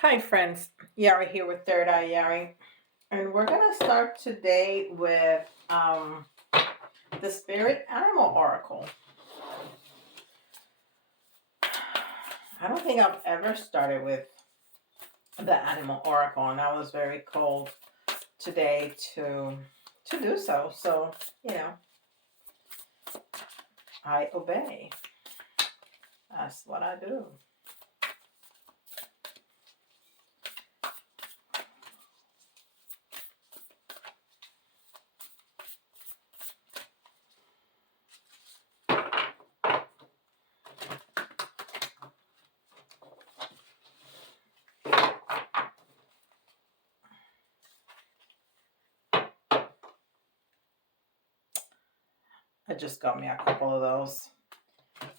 Hi friends, Yari here with Third Eye Yari, and we're gonna start today with the Spirit Animal Oracle. I don't think I've ever started with the Animal Oracle, and I was very cold today to do so. So I obey. That's what I do. I just got me a couple of those.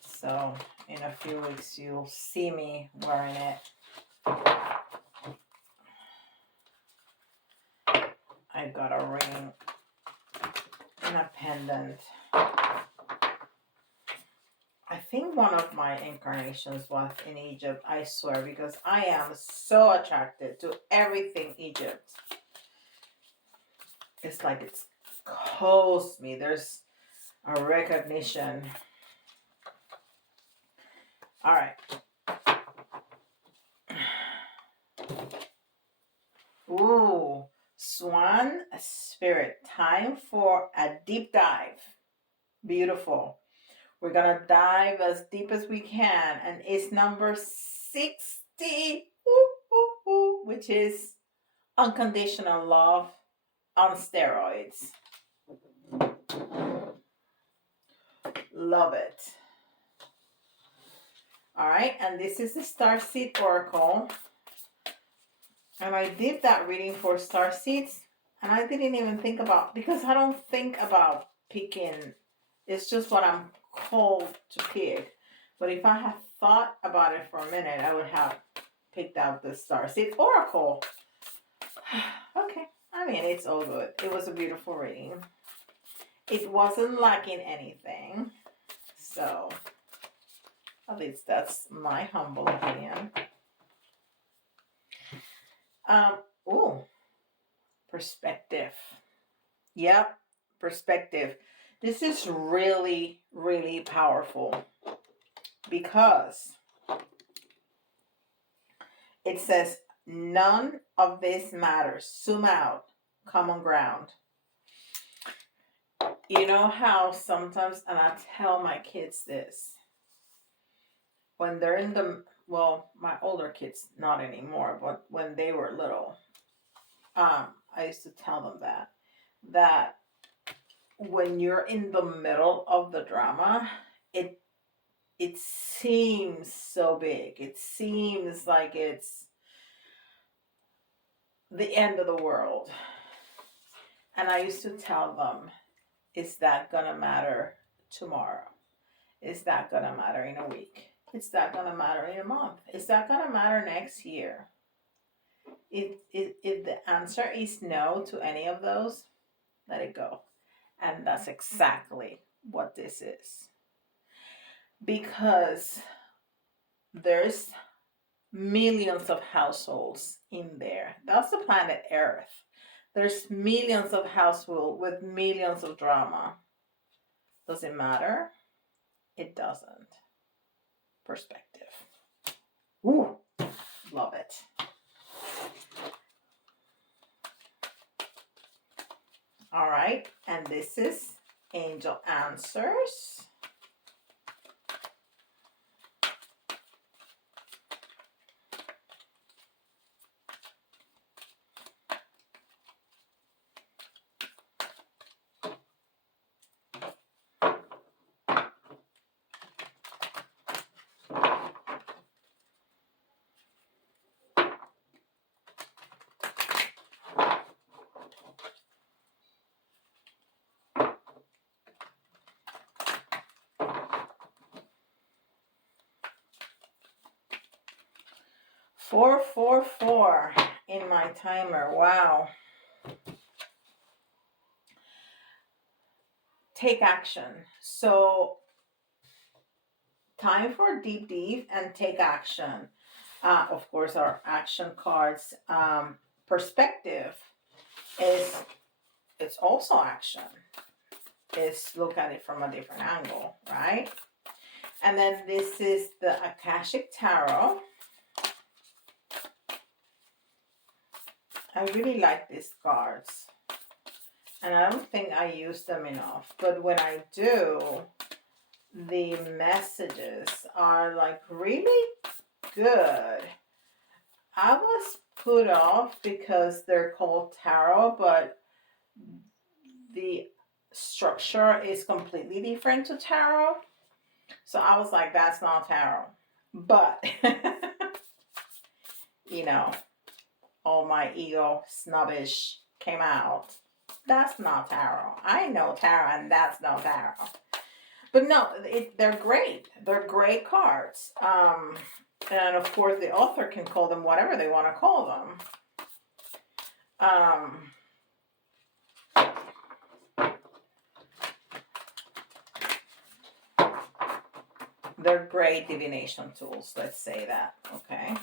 So in a few weeks you'll see me wearing it. I got a ring and a pendant. I think one of my incarnations was in Egypt, I swear, because I am so attracted to everything Egypt. It's like it's calls me. There's a recognition. All right. Ooh, Swan Spirit. Time for a deep dive. Beautiful. We're going to dive as deep as we can. And it's number 60, which is unconditional love on steroids. Love it. All right, and this is the Starseed Oracle. And I did that reading for Starseeds, and I didn't even think about, because I don't think about picking. It's just what I'm called to pick. But if I had thought about it for a minute, I would have picked out the Starseed Oracle. Okay, I mean, it's all good. It was a beautiful reading. It wasn't lacking anything. So, at least that's my humble opinion. Ooh, perspective. Yep, perspective. This is really, really powerful because it says none of this matters. Zoom out, common ground. You know how sometimes, and I tell my kids this, when they're in the, well, my older kids, not anymore, but when they were little, I used to tell them that when you're in the middle of the drama, it seems so big. It seems like it's the end of the world. And I used to tell them, is that gonna matter tomorrow? Is that gonna matter in a week? Is that gonna matter in a month? Is that gonna matter next year? If the answer is no to any of those, let it go. And that's exactly what this is. Because there's millions of households in there. That's the planet Earth. There's millions of households with millions of drama. Does it matter? It doesn't. Perspective. Ooh, love it. All right, and this is Angel Answers. Four in my timer. Wow. Take action. So time for deep and take action. Of course, our action cards. Perspective is it's also action. It's look at it from a different angle, right? And then this is the Akashic Tarot. I really like these cards. And I don't think I use them enough. But when I do, the messages are like really good. I was put off because they're called tarot, but the structure is completely different to tarot. So I was like, that's not tarot. But, you know, all my ego snobbish came out. That's not tarot. I know tarot and that's not tarot. But no, they're great. They're great cards. And of course, the author can call them whatever they want to call them. They're great divination tools. Let's say that. Okay.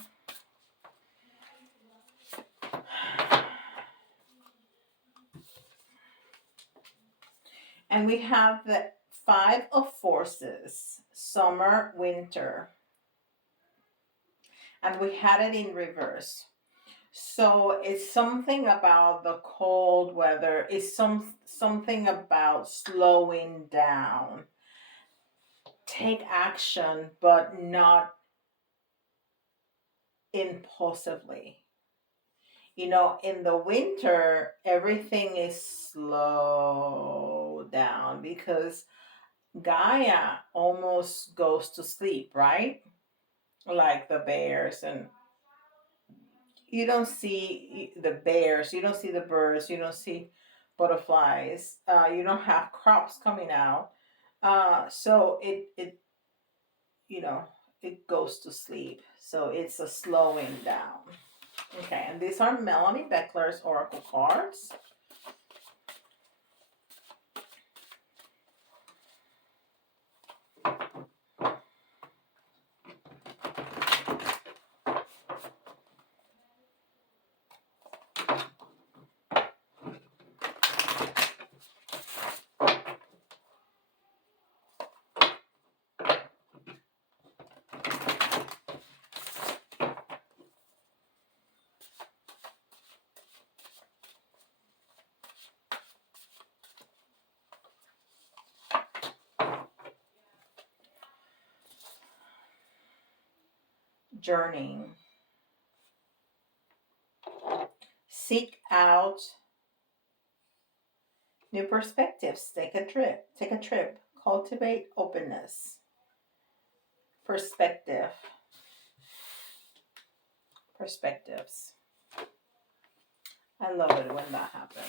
And we have the Five of Forces, summer, winter. And we had it in reverse. So it's something about the cold weather. It's something about slowing down. Take action, but not impulsively. You know, in the winter, everything is slow down because Gaia almost goes to sleep, right? Like the bears, and you don't see the bears, you don't see the birds, you don't see butterflies, you don't have crops coming out. So it you know it goes to sleep. So it's a slowing down. Okay, and these are Melanie Beckler's oracle cards. Journeying. Seek out new perspectives. Take a trip. Take a trip. Cultivate openness. Perspective. Perspectives. I love it when that happens.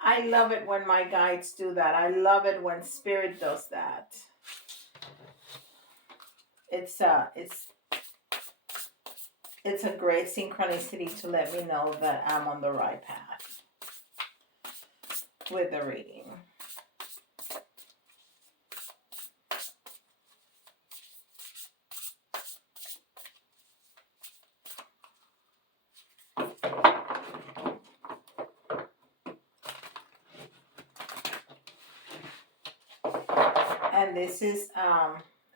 I love it when my guides do that. I love it when spirit does that. It's a great synchronicity to let me know that I'm on the right path with the reading. And this is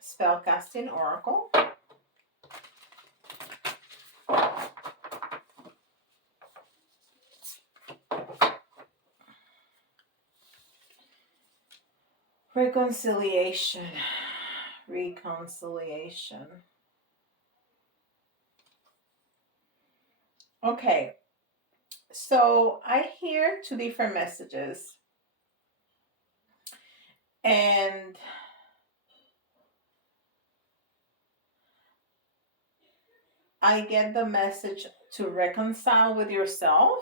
Spellcasting Oracle. Reconciliation. Reconciliation. Okay. So I hear two different messages. And I get the message to reconcile with yourself,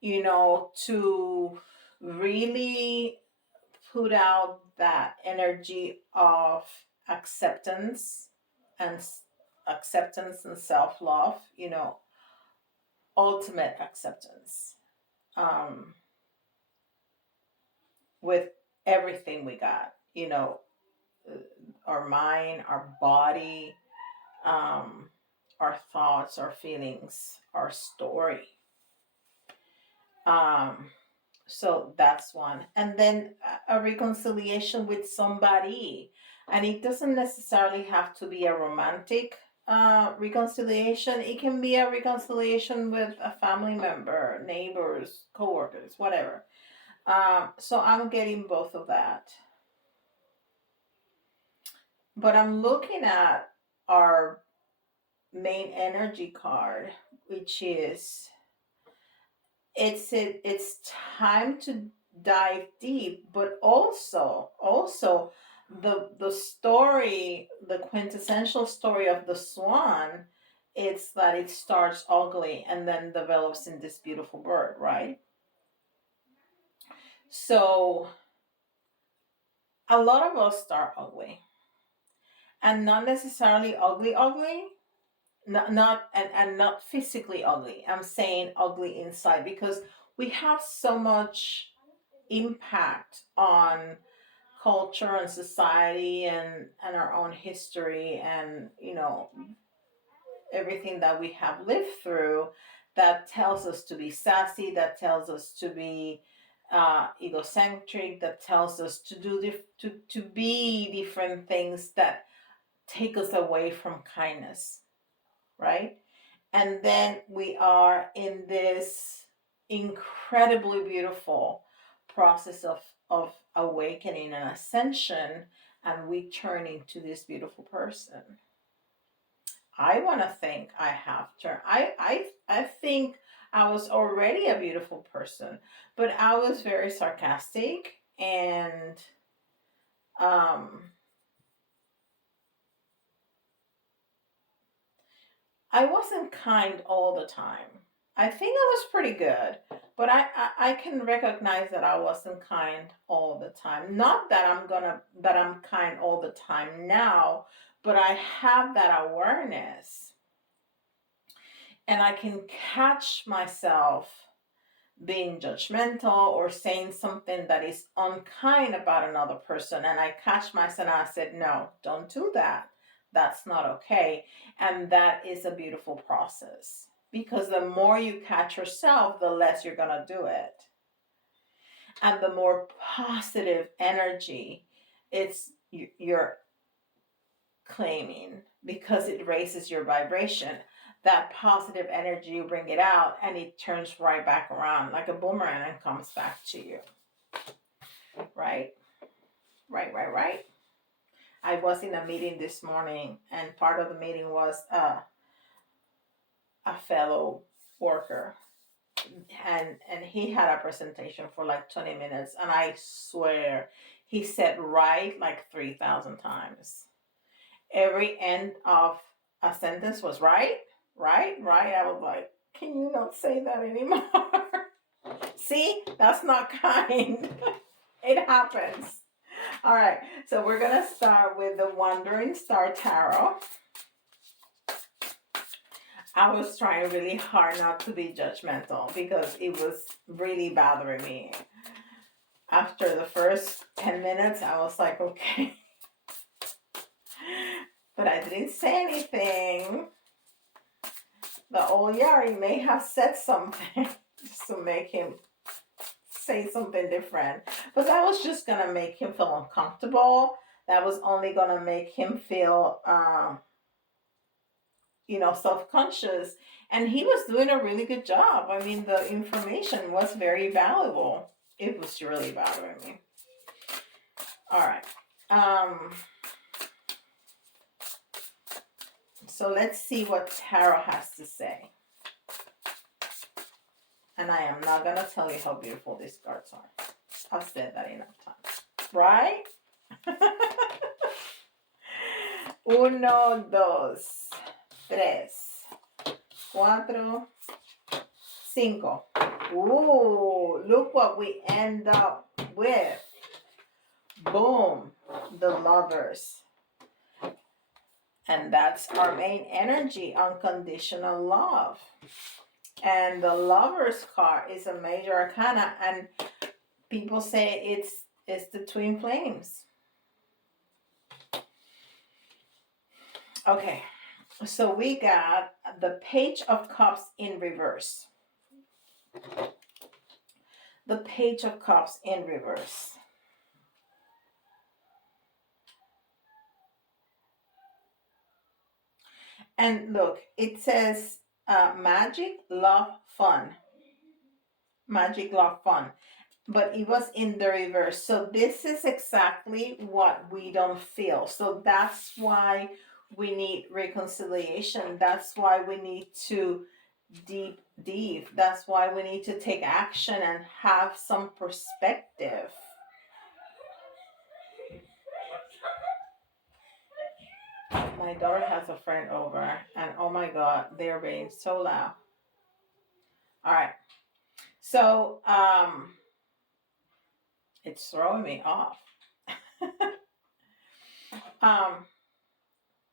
you know, to really put out that energy of acceptance and self-love, you know, ultimate acceptance, with everything we got, you know, our mind, our body, our thoughts, our feelings, our story. So that's one. And then a reconciliation with somebody. And it doesn't necessarily have to be a romantic reconciliation. It can be a reconciliation with a family member, neighbors, coworkers, whatever. So I'm getting both of that. But I'm looking at our main energy card, which is it's time to dive deep, but also the story, the quintessential story of the swan, it's that it starts ugly and then develops in this beautiful bird, right? So a lot of us start ugly, and not necessarily ugly, and not physically ugly. I'm saying ugly inside, because we have so much impact on culture and society and our own history, and everything that we have lived through, that tells us to be sassy, that tells us to be egocentric, that tells us to do to be different things that take us away from kindness, right? And then we are in this incredibly beautiful process of awakening and ascension, and we turn into this beautiful person. I want to think I have turned. I think I was already a beautiful person, but I was very sarcastic, and I wasn't kind all the time. I think I was pretty good, but I can recognize that I wasn't kind all the time. Not that I'm kind all the time now, but I have that awareness, and I can catch myself being judgmental or saying something that is unkind about another person, and I catch myself and I said, no, don't do that. That's not okay. And that is a beautiful process, because the more you catch yourself, the less you're going to do it. And the more positive energy you're claiming, because it raises your vibration. That positive energy, you bring it out and it turns right back around like a boomerang and comes back to you. Right? Right. I was in a meeting this morning, and part of the meeting was a fellow worker, and he had a presentation for like 20 minutes, and I swear he said right like 3,000 times. Every end of a sentence was right. I was like, can you not say that anymore? See, that's not kind. It happens. All right, so we're going to start with the Wandering Star Tarot. I was trying really hard not to be judgmental, because it was really bothering me. After the first 10 minutes, I was like, okay. But I didn't say anything. The old Yari may have said something just to make him say something different. But that was just going to make him feel uncomfortable. That was only going to make him feel, self-conscious. And he was doing a really good job. I mean, the information was very valuable. It was really bothering me. All right. So let's see what tarot has to say. And I am not going to tell you how beautiful these cards are. I've said that enough times. Right? 1, 2, 3, 4, 5. Ooh, look what we end up with. Boom. The Lovers. And that's our main energy, unconditional love. And the Lovers card is a major arcana, and people say it's the twin flames. Okay, So we got the Page of Cups in reverse. The Page of Cups in reverse. And look, it says magic, love, fun. Magic, love, fun. But it was in the reverse. So this is exactly what we don't feel. So that's why we need reconciliation. That's why we need to deep. That's why we need to take action and have some perspective. My daughter has a friend over, and oh my god, they're being so loud. All right. So it's throwing me off.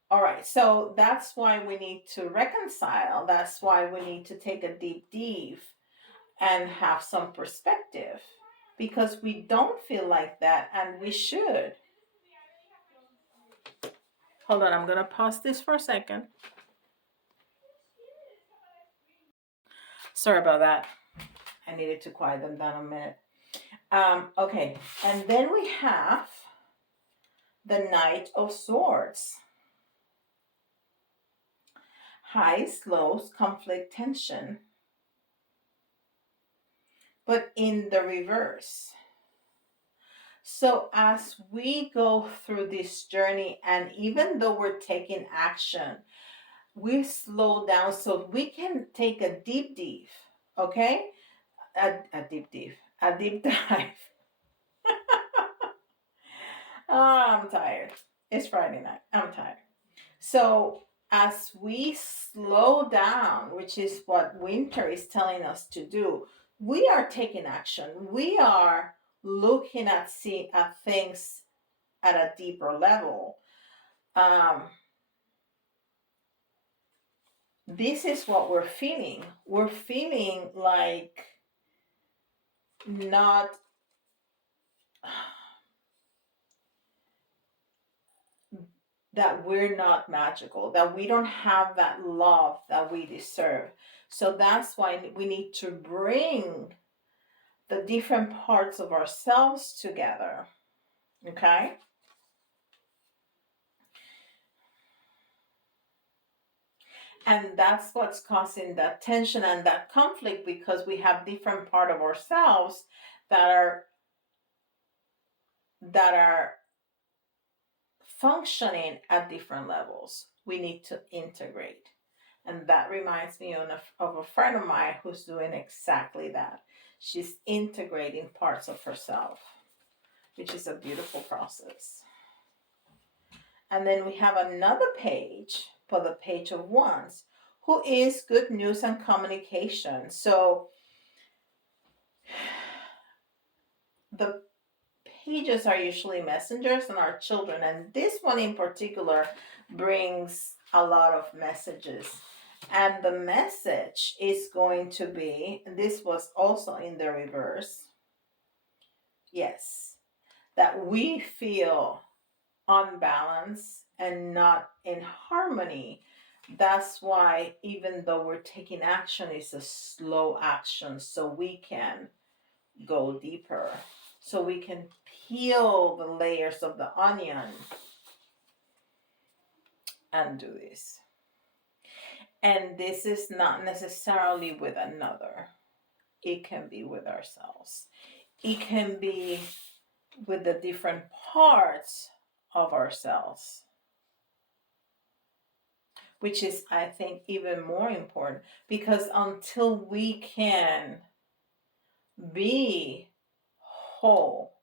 All right, so that's why we need to reconcile. That's why we need to take a deep and have some perspective, because we don't feel like that, and we should. Hold on, I'm gonna pause this for a second. Sorry about that. I needed to quiet them down a minute. Okay, and then we have the Knight of Swords. Highs, lows, conflict, tension. But in the reverse. So as we go through this journey, and even though we're taking action, we slow down so we can take a deep, okay? A deep dive. Oh, I'm tired. It's Friday night. I'm tired. So as we slow down, which is what winter is telling us to do, we are taking action. We are looking at things at a deeper level. This is what we're feeling. We're feeling like not that we're not magical, that we don't have that love that we deserve. So that's why we need to bring the different parts of ourselves together. Okay? And that's what's causing that tension and that conflict, because we have different part of ourselves that are functioning at different levels. We need to integrate. And that reminds me of a friend of mine who's doing exactly that. She's integrating parts of herself, which is a beautiful process. And then we have another page for the Page of Wands, who is good news and communication. So the pages are usually messengers and our children, and this one in particular brings a lot of messages. And the message is going to be, and this was also in the reverse, yes, that we feel unbalanced and not in harmony. That's why, even though we're taking action, it's a slow action, so we can go deeper, so we can peel the layers of the onion and do this. And this is not necessarily with another. It can be with ourselves. It can be with the different parts of ourselves, which is, I think, even more important, because until we can be whole,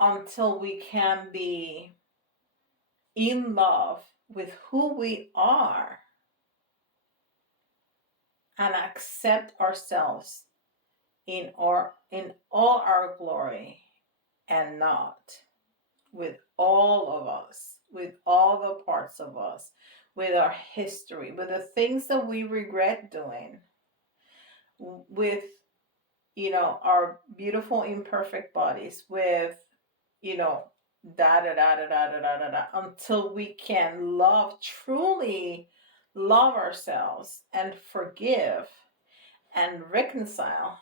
until we can be in love with who we are and accept ourselves in all our glory, and not with all of us, with all the parts of us, with our history, with the things that we regret doing, with our beautiful imperfect bodies, with da da da da da da da da da, until we can love truly love ourselves and forgive and reconcile,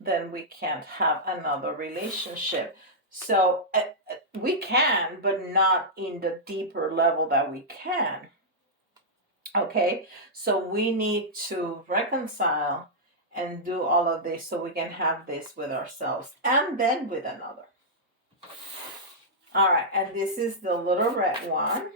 then we can't have another relationship. So we can, but not in the deeper level that we can. Okay, so we need to reconcile and do all of this so we can have this with ourselves and then with another. All right, and this is the little red one.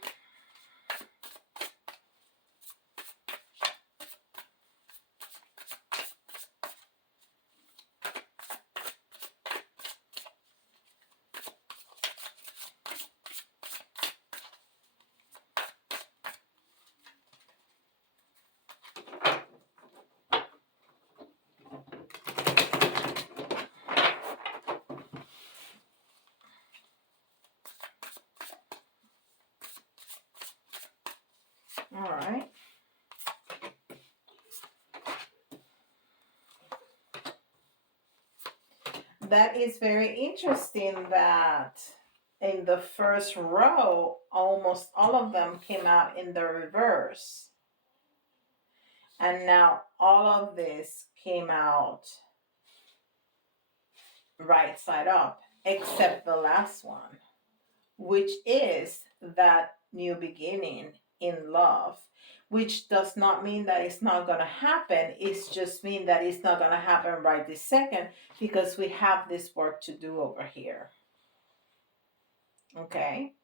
All right. That is very interesting that in the first row, almost all of them came out in the reverse. And now all of this came out right side up, except the last one, which is that new beginning in love, which does not mean that it's not going to happen. It's just mean that it's not going to happen right this second because we have this work to do over here. Okay?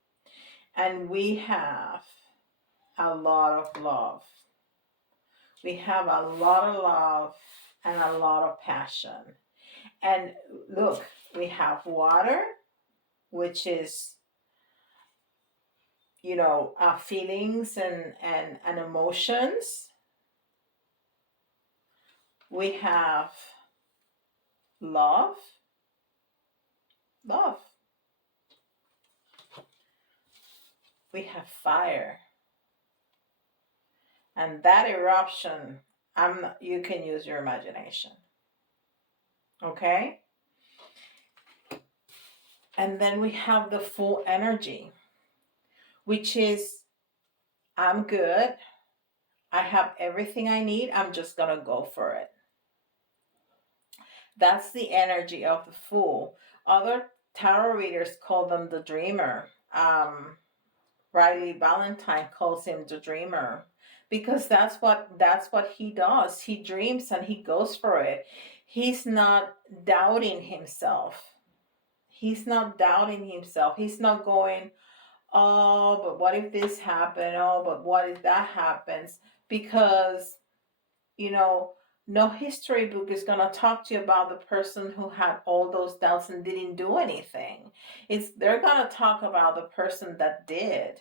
And we have a lot of love. We have a lot of love and a lot of passion. And look, we have water, which is, you know, our feelings and emotions. We have love. We have fire. And that eruption, you can use your imagination. Okay? And then we have the full energy, which is, I'm good. I have everything I need. I'm just going to go for it. That's the energy of the Fool. Other tarot readers call them the dreamer. Radleigh Valentine calls him the dreamer because that's what he does. He dreams and he goes for it. He's not doubting himself. He's not doubting himself. He's not going, oh, but what if this happened? Oh, but what if that happens? Because, you know, no history book is going to talk to you about the person who had all those doubts and didn't do anything. They're going to talk about the person that did,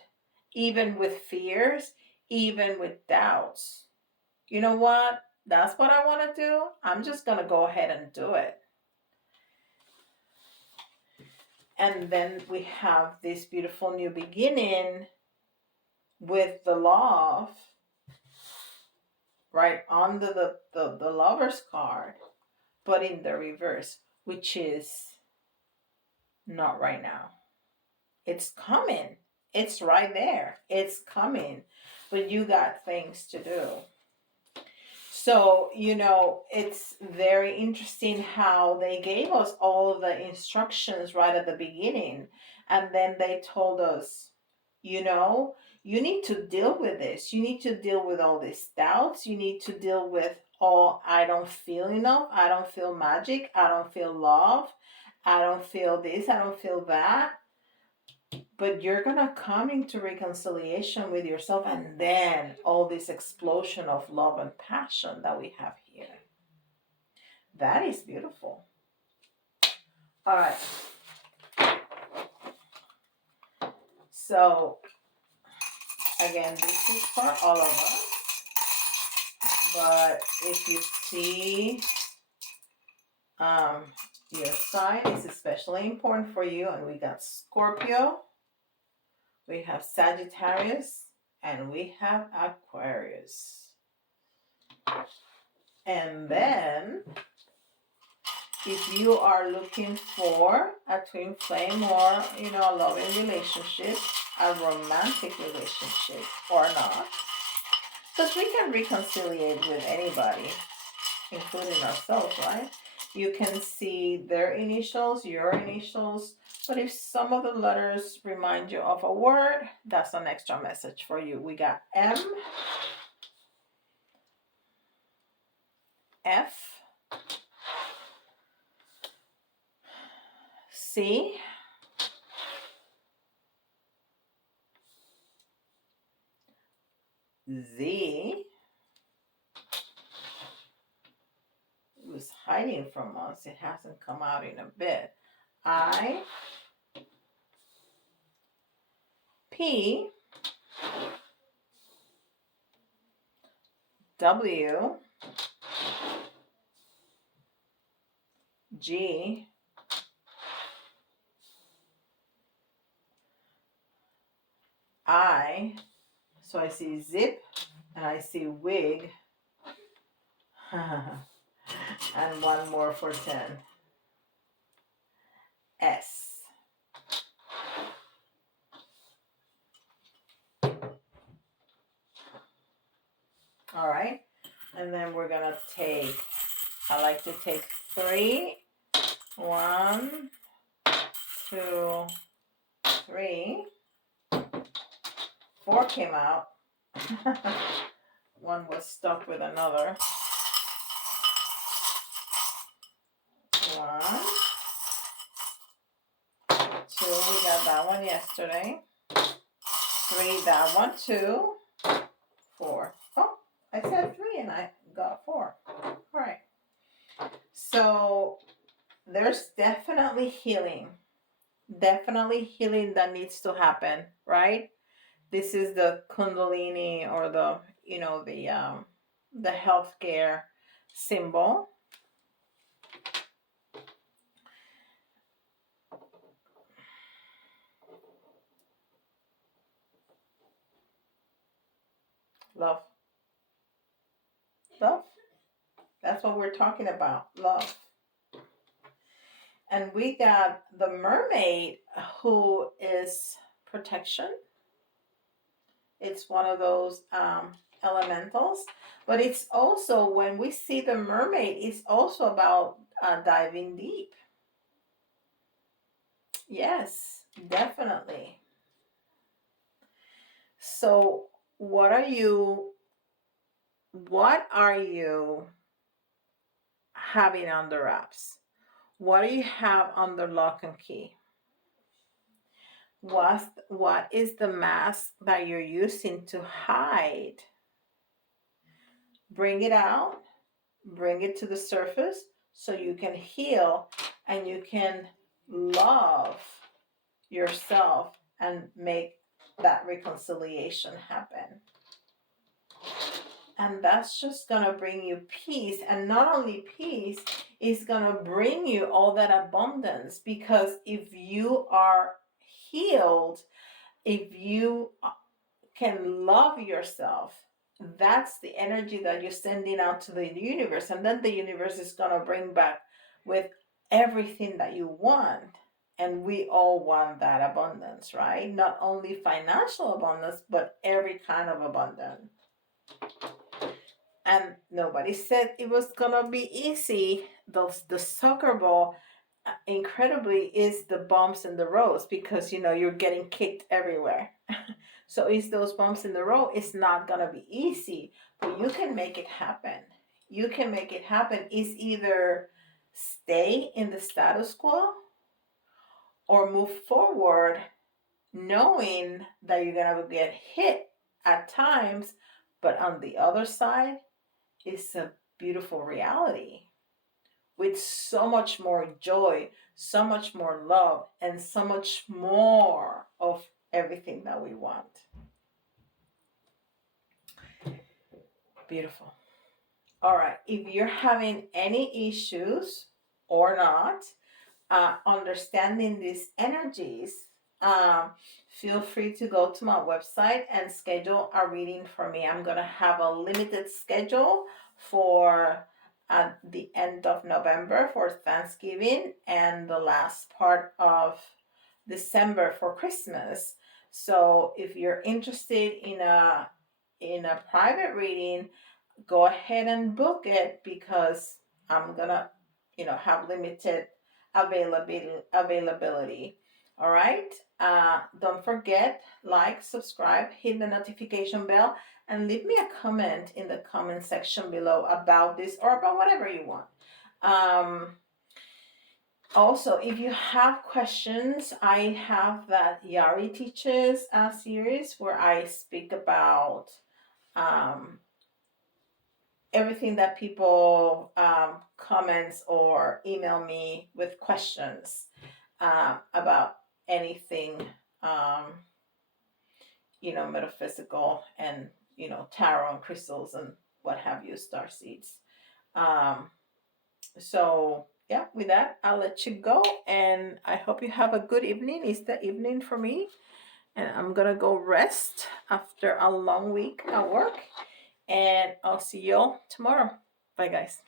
even with fears, even with doubts. You know what? That's what I want to do. I'm just going to go ahead and do it. And then we have this beautiful new beginning with the love right under the Lover's card, but in the reverse, which is not right now. It's coming. It's right there. It's coming. But you got things to do. So, you know, it's very interesting how they gave us all the instructions right at the beginning. And then they told us, you know, you need to deal with this. You need to deal with all these doubts. You need to deal with all, I don't feel enough. I don't feel magic. I don't feel love. I don't feel this. I don't feel that. But you're going to come into reconciliation with yourself, and then all this explosion of love and passion that we have here. That is beautiful. All right. So, again, this is for all of us. But if you see your sign, it's especially important for you. And we got Scorpio. We have Sagittarius, and we have Aquarius. And then, if you are looking for a twin flame or, you know, a loving relationship, a romantic relationship or not. Because we can reconciliate with anybody, including ourselves, right? You can see their initials, your initials, but if some of the letters remind you of a word, that's an extra message for you. We got M, F, C, Z. It was hiding from us. It hasn't come out in a bit. I, P, W, G, I. So I see zip and I see wig. And one more for 10. S. All right. And then we're going to take, I like to take 3. 1, 2, 3. 4 came out. One was stuck with another. 1, 2. We got that one yesterday. 3, that one, 2, 4. Oh, I said 3 and I got 4. All right. So there's definitely healing that needs to happen, right? This is the Kundalini or the, you know, the healthcare symbol. Love. Love. That's what we're talking about. Love. And we got the mermaid, who is protection. It's one of those elementals. But it's also, when we see the mermaid, it's also about diving deep. Yes, definitely. So what are you having under wraps? What do you have under lock and key? What is the mask that you're using to hide? Bring it out, bring it to the surface so you can heal and you can love yourself and make that reconciliation happen. And that's just going to bring you peace. And not only peace, it's going to bring you all that abundance. Because if you are healed, if you can love yourself, that's the energy that you're sending out to the universe. And then the universe is going to bring back with everything that you want. And we all want that abundance, right? Not only financial abundance, but every kind of abundance. And nobody said it was gonna be easy. The soccer ball, incredibly, is the bumps in the roads, because you know you're getting kicked everywhere. So it's those bumps in the road. It's not gonna be easy, but you can make it happen. You can make it happen. It's either stay in the status quo or move forward, knowing that you're gonna get hit at times, but on the other side, it's a beautiful reality with so much more joy, so much more love, and so much more of everything that we want. Beautiful. All right. If you're having any issues or not, understanding these energies, feel free to go to my website and schedule a reading for me. I'm going to have a limited schedule for the end of November for Thanksgiving and the last part of December for Christmas. So if you're interested in a private reading, go ahead and book it, because I'm gonna, have limited availability. All right. Don't forget, like, subscribe, hit the notification bell, and leave me a comment in the comment section below about this or about whatever you want. Also, if you have questions, I have that Yari Teaches series where I speak about everything that people comments or email me with questions about anything, um, metaphysical and, tarot and crystals and what have you, star seeds. So yeah, with that, I'll let you go, and I hope you have a good evening. It's the evening for me, and I'm gonna go rest after a long week at work, and I'll see y'all tomorrow. Bye, guys.